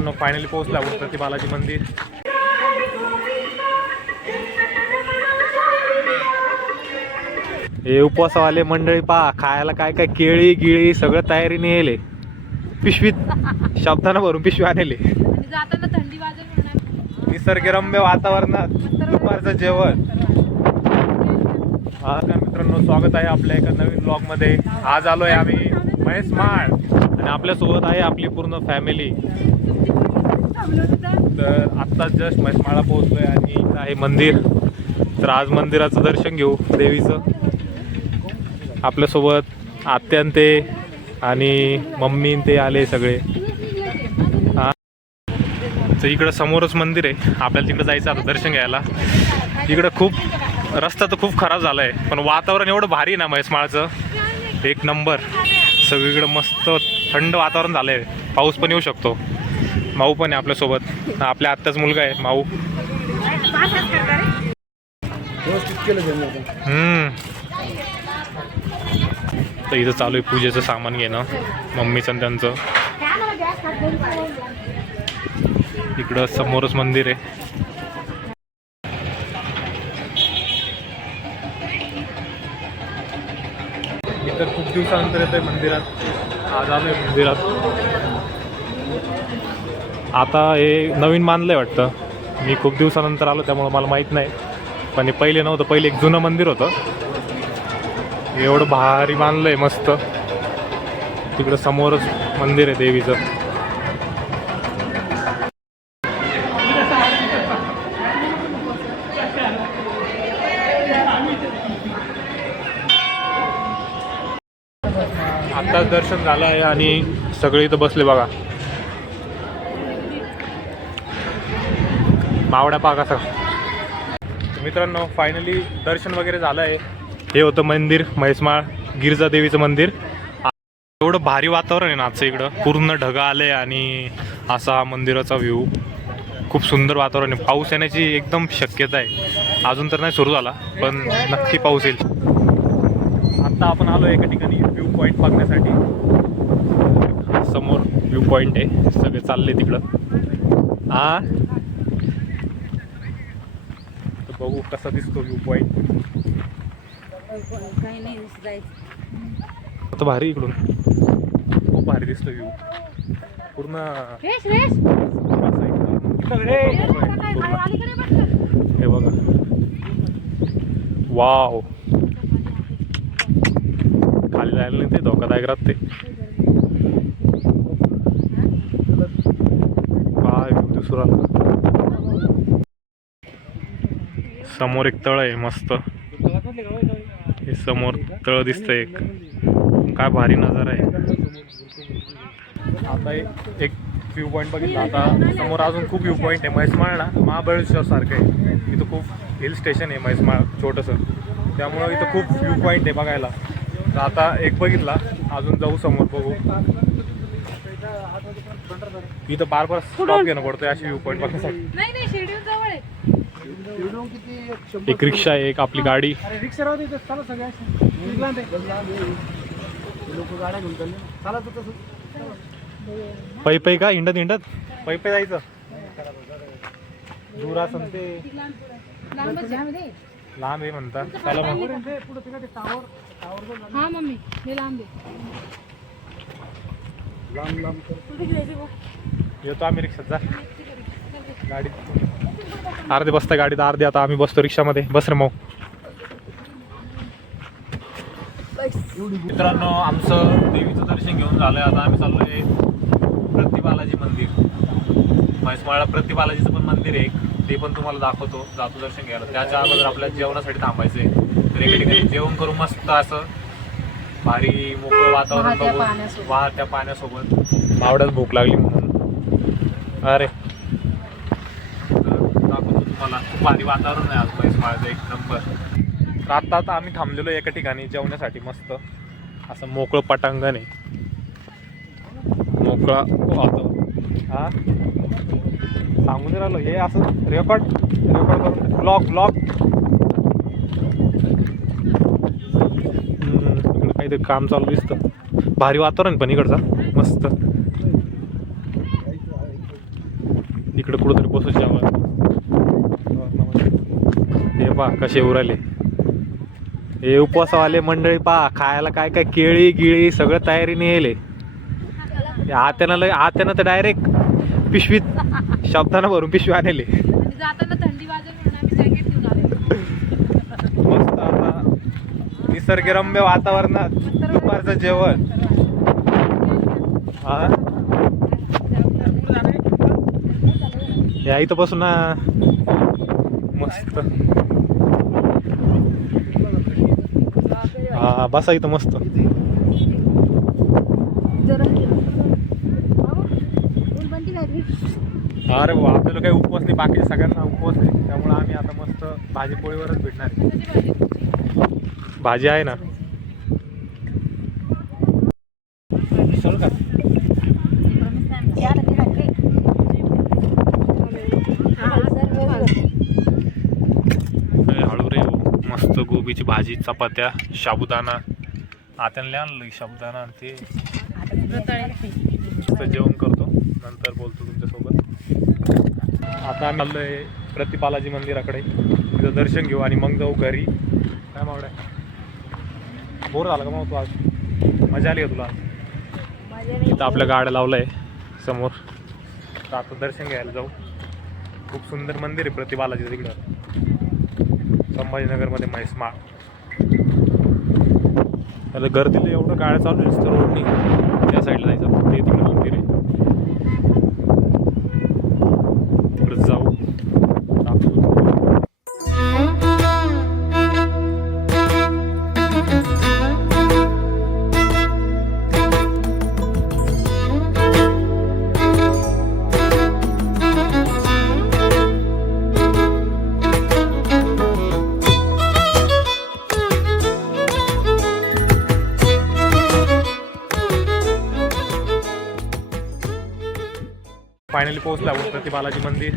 मित्रांनो फायनली पोहोचला आपण प्रति बालाजी मंदिर. हे उपवासवाले मंडळी पहा, खायला काय काय केळी गिळी सगळं तयारीने येले. पिशवीत शब्दानं भरून पिशवी आणले. जाताना थंडी वाजेल. निसर्गरम्य वातावरणात दुपारचं जेवण. हा का मित्रांनो, स्वागत आहे आपल्या एका नवीन ब्लॉग मध्ये. आज आलोय आम्ही म्हैसमाळ आणि आपल्यासोबत आहे आपली पूर्ण फॅमिली. तर आत्ताच जस्ट म्हैसमाळला पोहोचलोय आणि इथं आहे मंदिर. तर आज मंदिराचं दर्शन घेऊ देवीचं. आपल्यासोबत आत्यान ते आणि मम्मी ते आले सगळे. हा, तर इकडं समोरच मंदिर आहे. आपल्याला तिकडं जायचं आता दर्शन घ्यायला. इकडं खूप रस्ता तर खूप खराब झाला आहे, पण वातावरण एवढं भारी ना म्हैसमाळचं, एक नंबर. सगळीकडं मस्त थंड वातावरण झालं आहे. पाऊस पण येऊ शकतो. माऊ पण आहे आपल्यासोबत. आपल्या आत्ताच मुलगा आहे माऊ. तर इथं चालू आहे पूजेचं सामान घेणं मम्मीचं आणि त्यांचं. इकडं समोरच मंदिर आहे. इतर खूप दिवसानंतर येतोय मंदिरात. आज आलोय मंदिरात. आता हे नवीन बांधलंय वाटतं. मी खूप दिवसानंतर आलो त्यामुळं मला माहीत नाही, पण हे पहिले नव्हतं. पहिले एक जुनं मंदिर होतं. एवढं भारी बांधलंय मस्त. तिकडं समोरच मंदिर आहे देवीचं. आत्ताच दर्शन झालं आहे आणि सगळे इथं बसले बघा. मावड्या पाका सगळं. मित्रांनो फायनली दर्शन वगैरे झालं आहे. हे होतं मंदिर म्हैसमाळ गिरजा देवीचं मंदिर. एवढं भारी वातावरण आहे ना आजचं. इकडं पूर्ण ढगा आले आणि असा हा मंदिराचा व्ह्यू. खूप सुंदर वातावरण आहे. पाऊस येण्याची एकदम शक्यता आहे. अजून तर नाही सुरू झाला, पण नक्की पाऊस येईल. आत्ता आपण आलो एका ठिकाणी व्ह्यू पॉईंट बघण्यासाठी. समोर व्ह्यू पॉईंट आहे. सगळे चालले तिकडं. हा, बघू कसा दिसतो व्ह्यू पॉईंट. आता भारी इकडून खूप भारी दिसतो व्ह्यू. पूर्ण हे बघा. वाव, खाली जायला नाही ते धोकादायक राहते. काय व्ह्यू दिसू राहिला. समोर एक तळ आहे मस्त. हे समोर तळ दिसतंय एक. काय भारी नजारा आहे. आता एक व्ह्यू पॉईंट बघितला. आता समोर अजून खूप व्ह्यू पॉईंट आहे. म्हैसमाळ ना महाबळेश्वर सारखं आहे. इथं खूप हिल स्टेशन आहे म्हैसमाळ छोटंसं, त्यामुळं इथं खूप व्ह्यू पॉईंट आहे बघायला. तर आता एक बघितला, अजून जाऊ समोर बघू. इथं बार बार स्टॉप घेणं पडतोय अशी व्ह्यू पॉईंट बघण्यासाठी. एक रिक्षा आहे, एक आपली गाडी. पै पै का हिंडत हिंडत पै पै जायचं. दूर असं ते लांब आहे म्हणतात. चला मग. येतो आम्ही रिक्षात. जा गाडीत. अर्धे बसता गाडीत, अर्धे आता आम्ही बसतो रिक्षामध्ये. बस रे मग. मित्रांनो आमचं देवीचं दर्शन घेऊन झालंय. आता आम्ही चाललोय प्रति बालाजी मंदिर. म्हैसमाळला प्रति बालाजीचं पण मंदिर आहे एक. ते पण तुम्हाला दाखवतो. जातो दर्शन घ्यायला. त्याच्या अगोदर आपल्याला जेवणासाठी थांबायचंय. तर एका ठिकाणी जेवण करू मस्त असं भारी मोकळं वातावरण बघून वाहत्या पाण्यासोबत. मावड्यात भूक लागली म्हणून. अरे दाखवतो तुम्हाला. खूप भारी वातावरण आहे आज म्हैसमाळचं एक नंबर. तर आता आम्ही थांबलेलो एका ठिकाणी जेवण्यासाठी. मस्त असं मोकळं पटांगण आहे. मोकळा वातावरण. हा, सांगून राहिलो हे असं रेकॉर्ड करून ब्लॉग. इकडं काहीतरी काम चालू दिसतं. भारी वातावरण पण इकडचं मस्त. इकडे कुठंतरी बसू जेवण. हे पहा कसे उराले हे उपवासवाले मंडळी. पहा खायला काय काय केळी गिळी सगळं तयारीने येले. आत्यानं तर डायरेक्ट पिशवीत शब्दानं भरून पिशवी आणले. आणि जाताना थंडी वाजेल म्हणून आम्ही जॅकेट घेऊन आलो. मस्त आता निसर्गरम्य वातावरणात दुपारचं जेवण. हा या इथं बसून ना मस्त. हा बसा इथं मस्त. अरे वा आपल्याला काही उपवास नाही. बाकी सगळ्यांना उपवास आहे त्यामुळे आम्ही आता मस्त भाजी पोळीवरच भेटणार आहे. भाजी आहे ना. हळू रे मस्त गोबीची भाजी चपात्या साबुदाणा. आत्याने आणलं साबुदाणा आणि ते नुसतं जेवण करतो नंतर बोलतो तुमच्यासोबत. आता आम्ही आलोय प्रतिबालाजी मंदिराकडे. तिथं दर्शन घेऊ आणि मग जाऊ घरी. काय मावड आहे बोर झालं का मग तू आज? मजा आली का तुला? इथं आपल्या गाड्या लावलंय समोर. तर आता दर्शन घ्यायला जाऊ. खूप सुंदर मंदिर आहे प्रतिबालाजी तिकडं संभाजीनगरमध्ये म्हैसमाळ. त्याला गर्दीला एवढं गाड्या चालू आहे तर रोडनी त्या साईडला जायचं. ते तिकडे मंदिर आहे तिकडे जाऊ. फायनली पोहोचला प्रतिबालाजी मंदिर.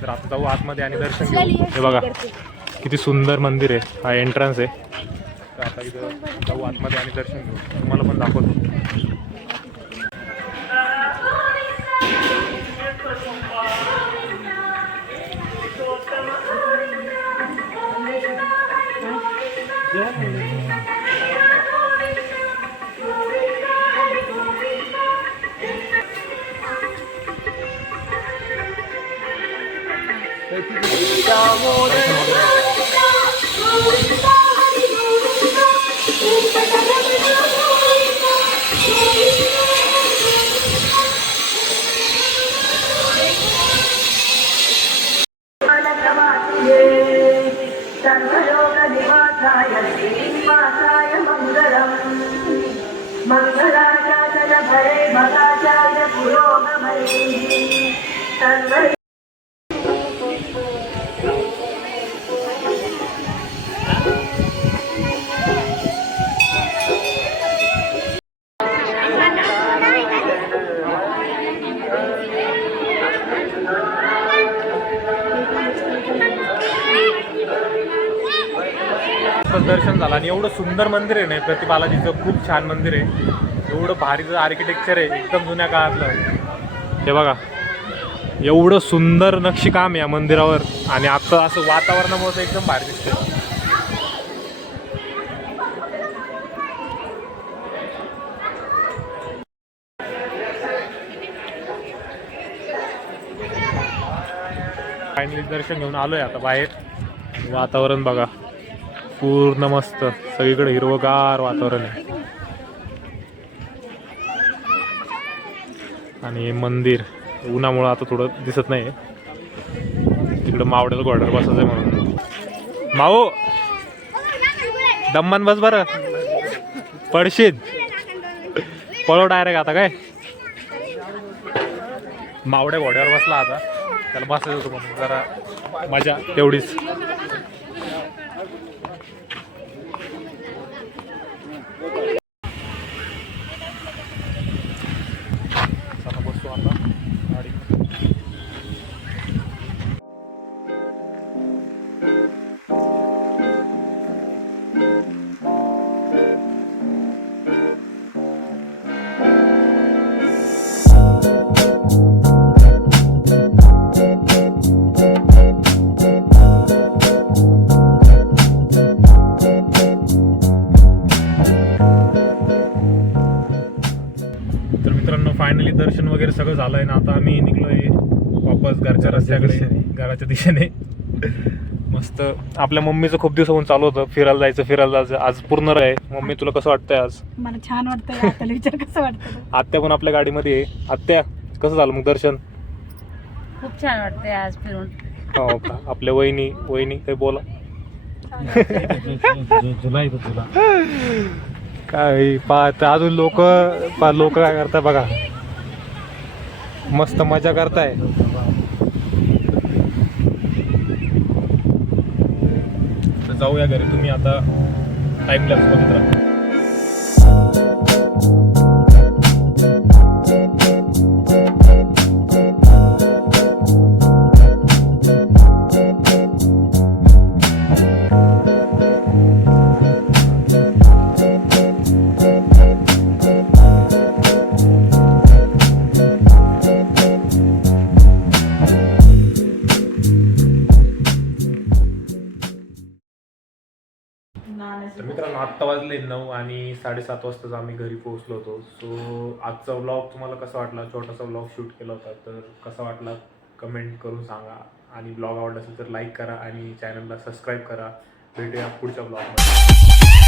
तर आता जाऊ आतमध्ये आणि दर्शन घेऊ. हे बघा किती सुंदर मंदिर आहे. हा एंट्रन्स आहे. तर आता इथं जाऊ आतमध्ये आणि दर्शन घेऊ. तुम्हाला पण दाखवतो. दर्शन झालं आणि एवढं सुंदर मंदिर आहे ना प्रतिबालाजीचं. खूप छान मंदिर आहे. एवढं भारीचं आर्किटेक्चर आहे एकदम जुन्या काळातलं. हे बघा एवढं सुंदर नक्षीकाम आहे या मंदिरावर. आणि आता असं वातावरणामुळे एकदम भारी दिसतं. फायनली दर्शन घेऊन आलोय आता बाहेर. वातावरण बघा पूर्ण मस्त. सगळीकडे हिरवगार वातावरण आहे. आणि मंदिर उन्हामुळं आता थोडं दिसत नाही. तिकडं मावड्याला घोड्यावर बसायचं आहे म्हणून. माऊ दम्मान बस बरं पडशील. पळो डायरेक्ट आता. काय मावड्या घोड्यावर बसला आता. त्याला बसायचं होतं म्हणून जरा मजा तेवढीच. सगळं झालं आहे ना, आता आम्ही निघलोय वापस घरच्या रस्त्याकडे, घराच्या दिशेने. मस्त. आपल्या मम्मीचं खूप दिवसाहून चालू होतं फिरायला जायचं. आज पूर्ण आहे. मम्मी तुला कसं वाटतंय आज? मला छान वाटतंय. आता विचार कसं वाटतं? आत्या पण आपल्या गाडीमध्ये आहे. आत्या कसं झालं मग दर्शन? खूप छान वाटतंय आज फिरून. हो का? आपल्या वहिनी काही बोला. काय पाहता अजून लोक काय करताय बघा, मस्त मजा करताय. तर जाऊया घरी. तुम्ही आता टाइम लॅप्स बघत राहा. तर मित्रांनो आत्ता वाजले 9 आणि 7:30 वाजताच आम्ही घरी पोहोचलो होतो. सो आजचा व्लॉग तुम्हाला कसा वाटला? छोटासा व्लॉग शूट केला होता, तर कसा वाटला कमेंट करून सांगा. आणि ब्लॉग आवडला असेल तर लाईक करा आणि चॅनलला सबस्क्राईब करा. भेटूया पुढच्या ब्लॉगमध्ये.